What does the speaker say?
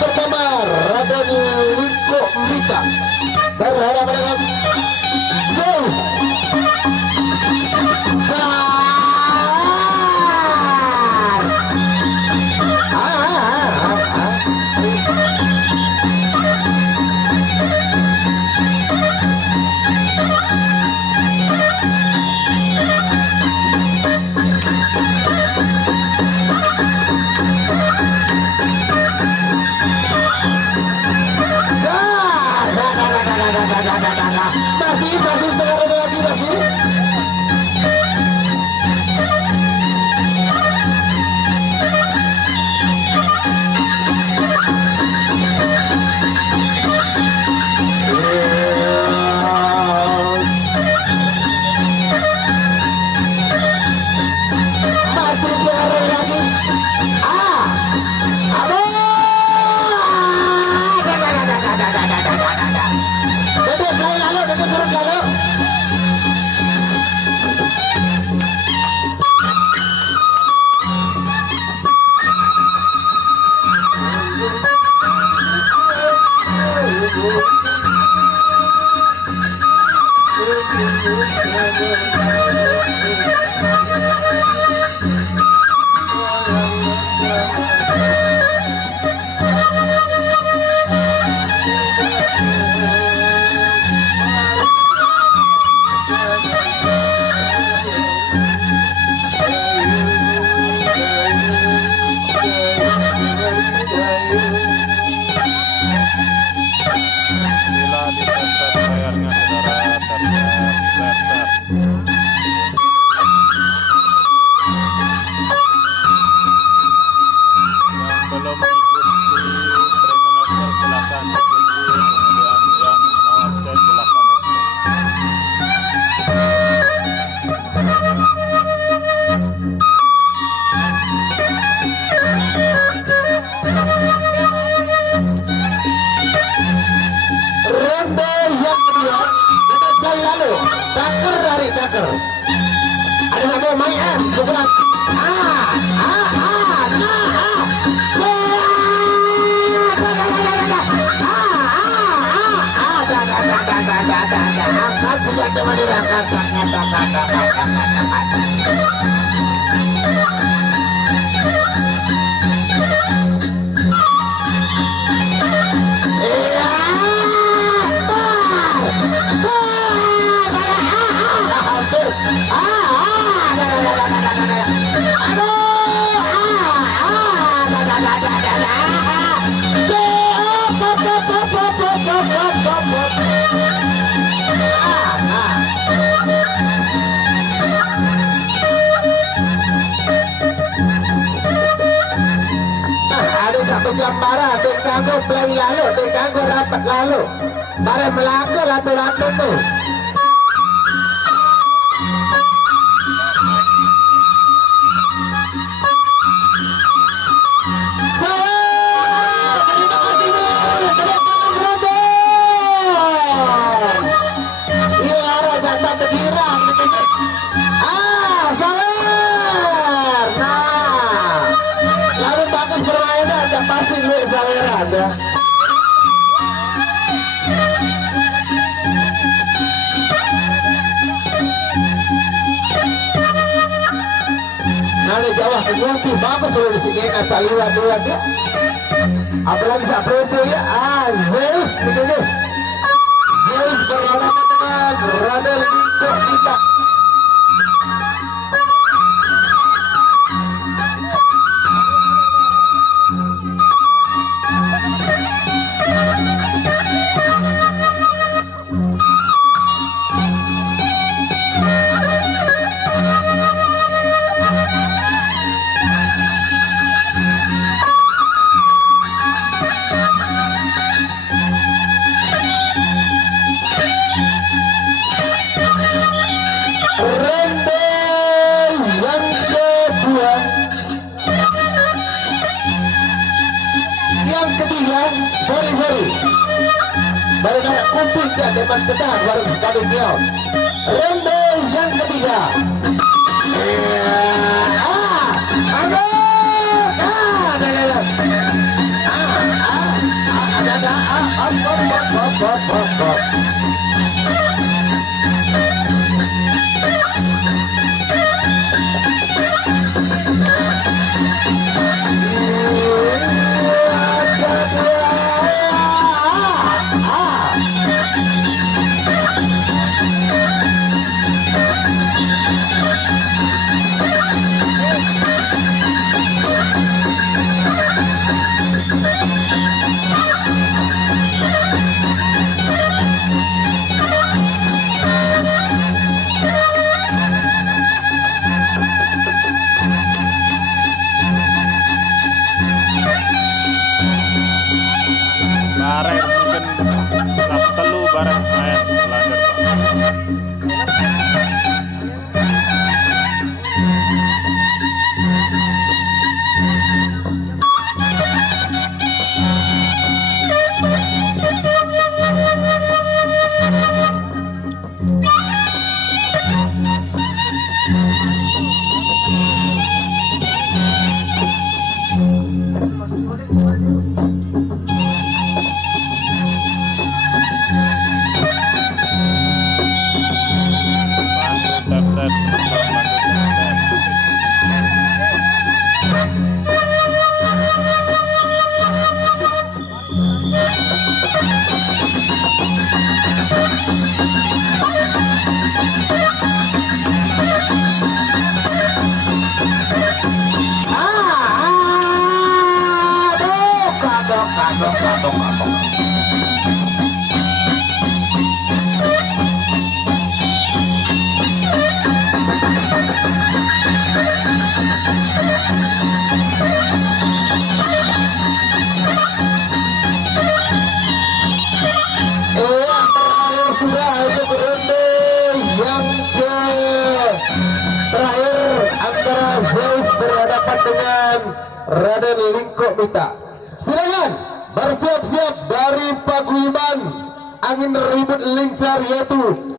pertama Raden Liko Mita berhadapan dengan Zeus Bar. Masih setengah roda lagi masih. Masih setengah roda lagi. Aduh. Dede fly lalu, dede turun lalu. Bila dicatat bayarnya saudara terser. Yang belum mengikuti presentasi silakan ikuti, kemudian yang mau absen silakan absen. Ronde yang kedua, dekat lalu, taker dari taker. Ada satu main, pukulan. Ada satu gambaran, dekanggo play lalu, dekanggo rapat lalu, bareng melangkah latu-latu tuh. Pasti gue saweran ya. Nari Jawa kenyuti bagus sudah disini kaca liwat dulu ya. Apalagi sampai ya. Zeus begini. Zeus berlawan dengan Raden Liko Mita. sorry baru nak kumpul ke depan pedang baru sekali dia ronde yang ketiga aduh Bareng mungkin kelas telu bareng main belajar Pak. Bantu tap tap, bantu tap tap. Sudah untuk ronde yang ke terakhir antara Zeus berhadapan dengan Raden Lingko Mita. Silakan bersiap-siap dari paguyuban angin ribut lingsar yaitu